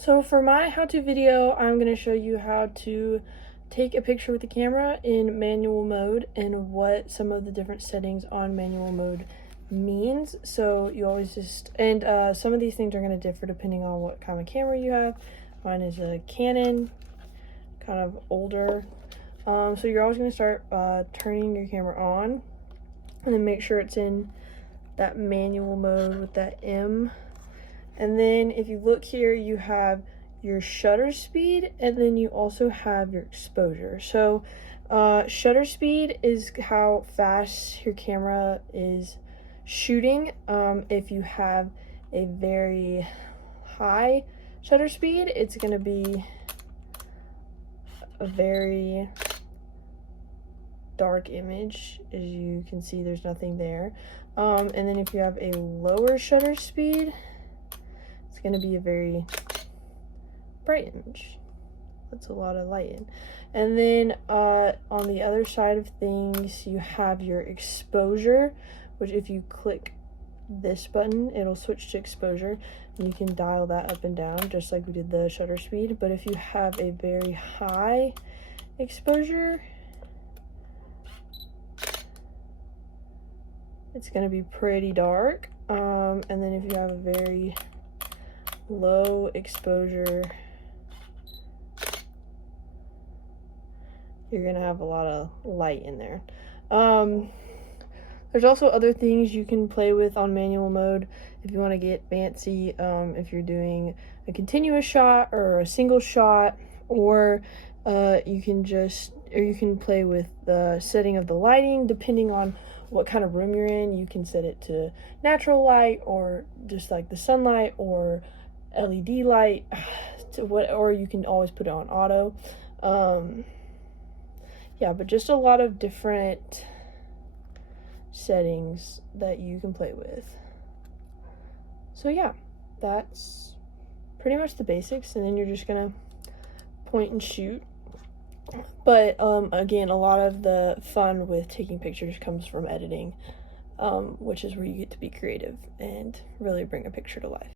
So for my how-to video, I'm going to show you how to take a picture with the camera in manual mode and what some of the different settings on manual mode means. So you always some of these things are going to differ depending on what kind of camera you have. Mine is a Canon, kind of older. So you're always going to start turning your camera on and then make sure it's in that manual mode with that M. And then if you look here, you have your shutter speed, and then you also have your exposure. So shutter speed is how fast your camera is shooting. If you have a very high shutter speed, it's going to be a very dark image. As you can see, there's nothing there. And then if you have a lower shutter speed, it's going to be a very bright image. That's a lot of light in. And then on the other side of things, you have your exposure, which if you click this button, it'll switch to exposure, and you can dial that up and down just like we did the shutter speed. But if you have a very high exposure, it's going to be pretty dark. And then if you have a very low exposure, you're gonna have a lot of light in there. There's also other things you can play with on manual mode if you want to get fancy. If you're doing a continuous shot or a single shot, or you can play with the setting of the lighting depending on what kind of room you're in. You can set it to natural light, or just like the sunlight, or LED light, or you can always put it on auto. Yeah, but just a lot of different settings that you can play with. So yeah, that's pretty much the basics, and then you're just gonna point and shoot. But again, a lot of the fun with taking pictures comes from editing, which is where you get to be creative and really bring a picture to life.